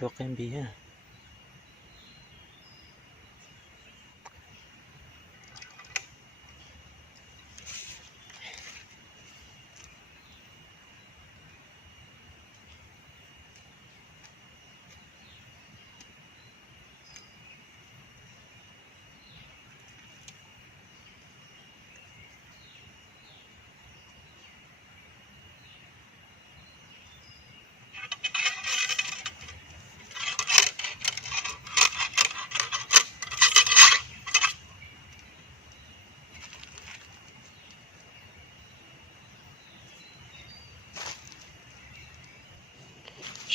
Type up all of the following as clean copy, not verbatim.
ตัวแกมบีฮะ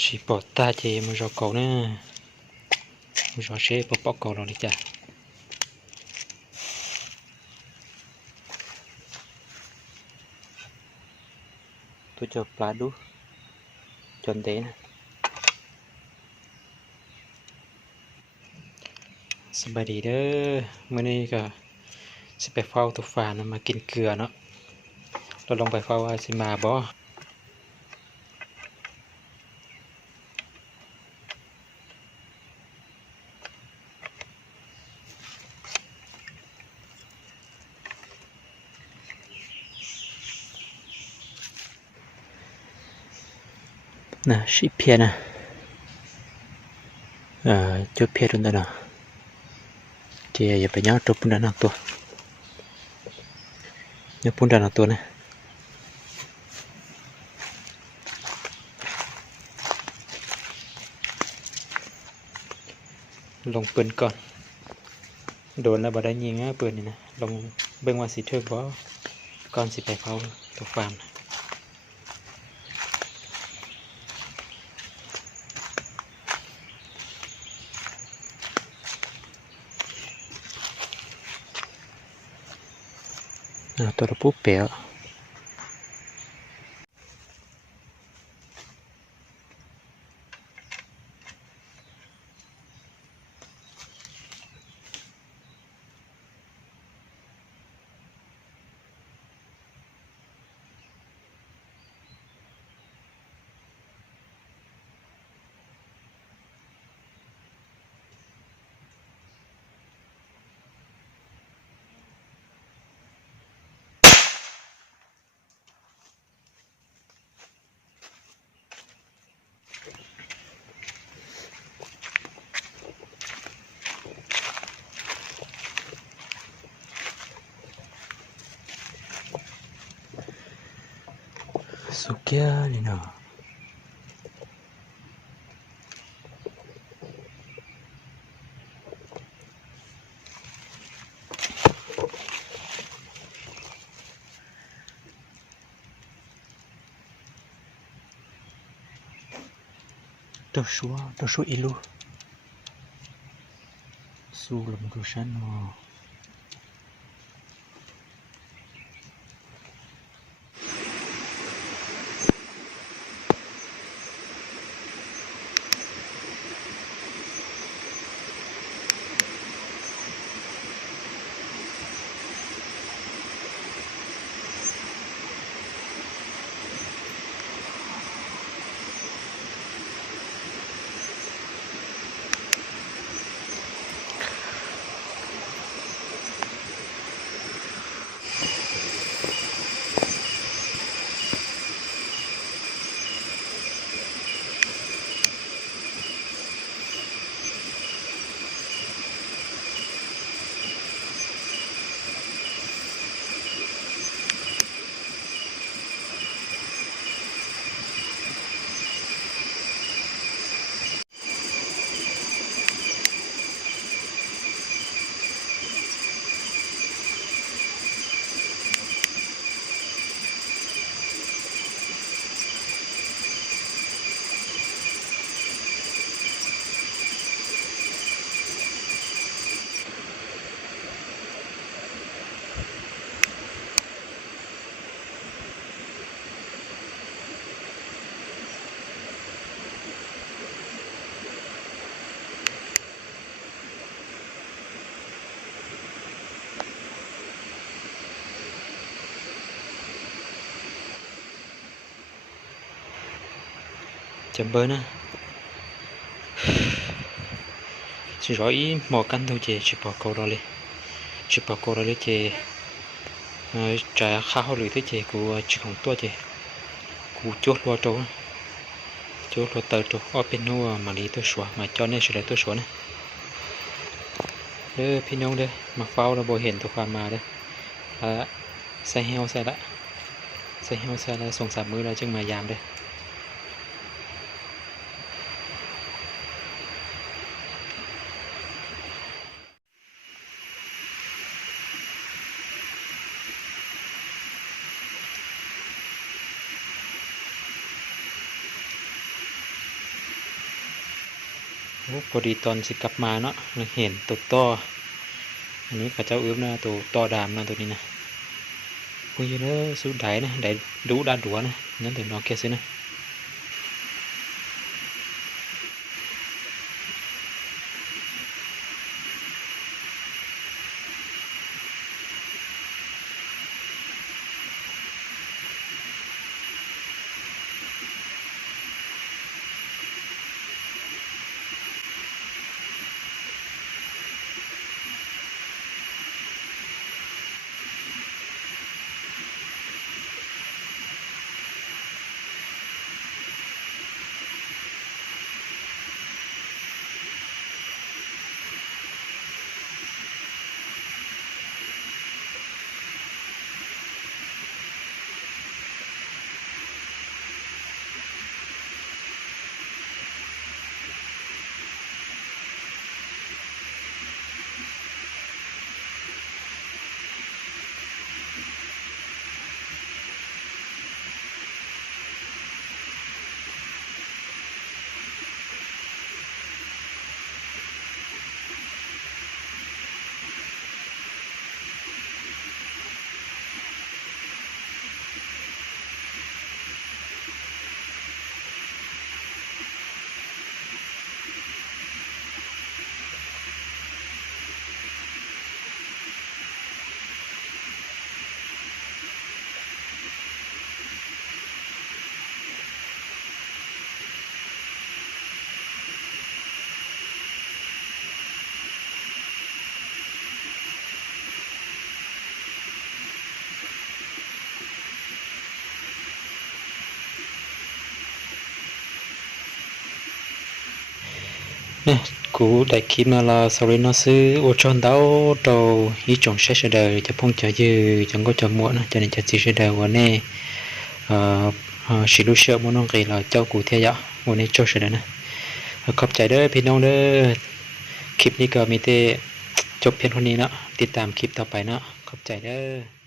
chỉ bỏ ta thì một giò cầu nữa một giò xe bỏ cầu rồi đi chả tôi cho pla đu chọn thế nèสบายดีเด้อมื้อนี้ก็สิไปเฝ้าตัวฟ้านะมากินเกลือเนาะเราลองไปเฝ้าว่าสิมาบ่น่ะชิเพียนะจุดเพียตรงนั้นนะเจียอย่าไปย่อตัวปุ่นดันตัวย่อปุ่นดันตัวนะลงปืนก่อนโดนแล้วบ่ได้ยิงปืนนี่นะลงเบิ่งว่าสิเทิงบ่ก่อนสิไปเฝ้าตัวฟาร์มตัวระปุ๊บเปียวสุกี้นี่เนาะตัวชัวอีลูสู้ลมดูฉันเนาะจำเบอร์นะ chỉ rõ ý mò căn thôi chị chỉ bỏ câu đó đi chỉ bỏ câu đó đi chị trả khao lưỡi thế chị của chỉ không tua chị của chốt lo trâu chốt lo tờ trâu ở bên nô mà lý tôi xóa mà cho nên sẽ là tôi xóa này đây pin nông đây mặc phao là bộ hiện thuộc khoản mà đây xe heo xe đã sòng sạp mới là chân mà giảm đâyพอดีตอนสิกลับมาเนาะเห็นตัวต่ออันนี้ข้าเจ้าเอื้อมนะตัวต่อดามนะตัวนี้นะคุยเนอะสู้ได้นะได้ดูด้านดัวนะงั้นถึงน้องแกซินะnè cú đại kim là sau đó nó sư ô tròn đau đầu ý chọn sẽ đời cho phong chờ dư chẳng có chờ muộn cho nên chờ sẽ đời của nè chỉ lúc sợ muốn ông là cho cụ theo dõi muốn này cho sẽ đời nèขอบใจเด้อพี่น้องเด้อคลิปนี้ก็มีแต่จบเพียงเท่านี้เนาะติดตามคลิปต่อไปเนาะขอบใจเด้อ